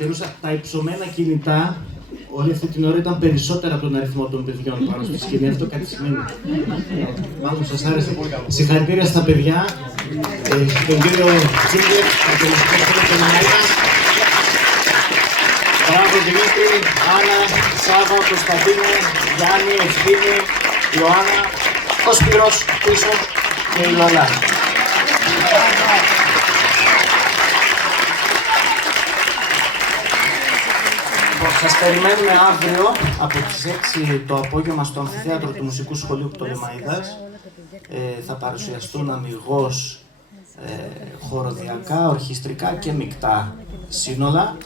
παρατηρούσα, τα υψωμένα κινητά όλη αυτή την ώρα ήταν περισσότερα από τον αριθμό των παιδιών πάνω στη σκηνή. Αυτό κάτι σημαίνει. Μάλλον σας άρεσε. Συγχαρητήρια στα παιδιά. Τον κύριο Τσίγκερ, τον τελευταίο φίλο των Μάικας. Μπράβο Δημήτρη, Άννα, Σάβα, Κωνσταντίνο, Γιάννη, Ευθύνη, Ιωάννα, ο Σπύρος πίσω και η Λολά. Σας περιμένουμε αύριο από τις 6 το απόγευμα στο αμφιθέατρο του Μουσικού Σχολείου Πτολεμαΐδας. Θα παρουσιαστούν αμιγώς χοροδιακά, ορχιστρικά και μεικτά σύνολα.